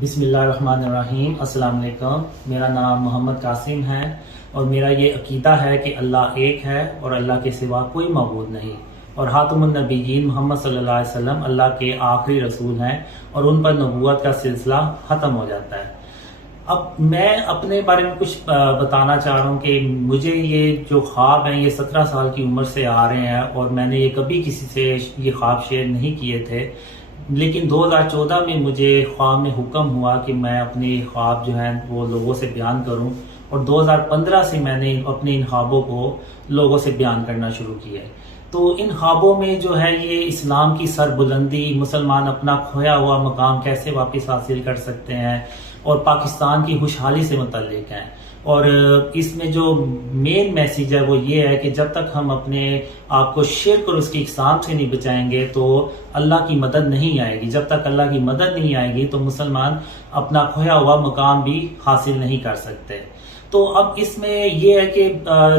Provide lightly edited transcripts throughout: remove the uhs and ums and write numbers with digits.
بسم اللہ الرحمن الرحیم۔ السلام علیکم۔ میرا نام محمد قاسم ہے اور میرا یہ عقیدہ ہے کہ اللہ ایک ہے اور اللہ کے سوا کوئی معبود نہیں، اور خاتم النبیین محمد صلی اللہ علیہ وسلم اللہ کے آخری رسول ہیں اور ان پر نبوت کا سلسلہ ختم ہو جاتا ہے۔ اب میں اپنے بارے میں کچھ بتانا چاہ رہا ہوں کہ مجھے یہ جو خواب ہیں یہ 17 سال کی عمر سے آ رہے ہیں اور میں نے یہ کبھی کسی سے یہ خواب شیئر نہیں کیے تھے، لیکن 2014 میں مجھے خواب میں حکم ہوا کہ میں اپنے خواب جو ہیں وہ لوگوں سے بیان کروں، اور 2015 سے میں نے اپنے ان خوابوں کو لوگوں سے بیان کرنا شروع کیا ہے۔ تو ان خوابوں میں جو ہے یہ اسلام کی سربلندی، مسلمان اپنا کھویا ہوا مقام کیسے واپس حاصل کر سکتے ہیں اور پاکستان کی خوشحالی سے متعلق ہیں، اور اس میں جو مین میسیج ہے وہ یہ ہے کہ جب تک ہم اپنے آپ کو شرک اور اس کی اقسام سے نہیں بچائیں گے تو اللہ کی مدد نہیں آئے گی۔ جب تک اللہ کی مدد نہیں آئے گی تو مسلمان اپنا کھویا ہوا مقام بھی حاصل نہیں کر سکتے۔ تو اب اس میں یہ ہے کہ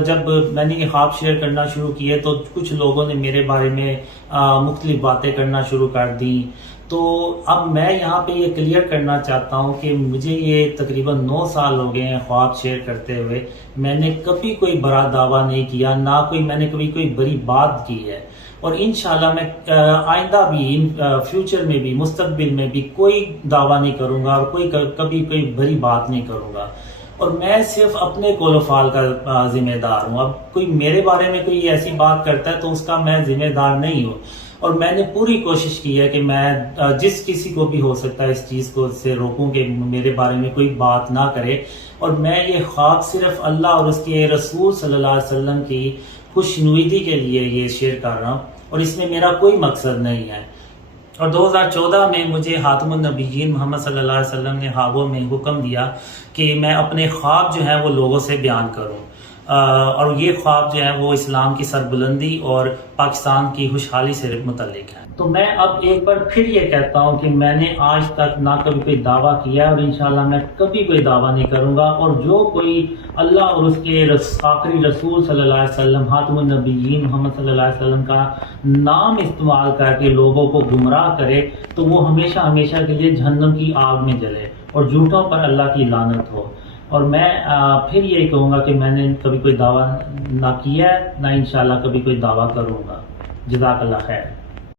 جب میں نے یہ خواب شیئر کرنا شروع کیے تو کچھ لوگوں نے میرے بارے میں مختلف باتیں کرنا شروع کر دیں۔ تو اب میں یہاں پہ یہ کلیئر کرنا چاہتا ہوں کہ مجھے یہ تقریباً 9 سال ہو گئے ہیں خواب شیئر کرتے ہوئے، میں نے کبھی کوئی بڑا دعویٰ نہیں کیا، نہ میں نے کبھی کوئی بڑی بات کی ہے، اور انشاءاللہ میں آئندہ بھی فیوچر میں بھی مستقبل میں بھی کوئی دعویٰ نہیں کروں گا اور کبھی کوئی بڑی بات نہیں کروں گا، اور میں صرف اپنے قول و فعل کا ذمہ دار ہوں۔ اب کوئی میرے بارے میں کوئی ایسی بات کرتا ہے تو اس کا میں ذمہ دار نہیں ہوں، اور میں نے پوری کوشش کی ہے کہ میں جس کسی کو بھی ہو سکتا ہے اس چیز کو سے روکوں کہ میرے بارے میں کوئی بات نہ کرے، اور میں یہ خواب صرف اللہ اور اس کے رسول صلی اللہ علیہ وسلم کی خوشنودی کے لیے یہ شیئر کر رہا ہوں، اور اس میں میرا کوئی مقصد نہیں ہے۔ اور 2014 میں مجھے خاتم النبیین محمد صلی اللہ علیہ وسلم نے خوابوں میں حکم دیا کہ میں اپنے خواب جو ہیں وہ لوگوں سے بیان کروں، اور یہ خواب جو ہے وہ اسلام کی سربلندی اور پاکستان کی خوشحالی سے متعلق ہے۔ تو میں اب ایک بار پھر یہ کہتا ہوں کہ میں نے آج تک نہ کبھی کوئی دعویٰ کیا اور انشاءاللہ میں کبھی کوئی دعویٰ نہیں کروں گا، اور جو کوئی اللہ اور اس کے آخری رسول صلی اللہ علیہ وسلم خاتم النبیین محمد صلی اللہ علیہ وسلم کا نام استعمال کر کے لوگوں کو گمراہ کرے تو وہ ہمیشہ ہمیشہ کے لیے جہنم کی آگ میں جلے اور جھوٹوں پر اللہ کی لعنت ہو۔ اور میں پھر یہی کہوں گا کہ میں نے کبھی کوئی دعویٰ نہ کیا ہے، نہ انشاءاللہ کبھی کوئی دعویٰ کروں گا۔ جزاک اللہ خیر۔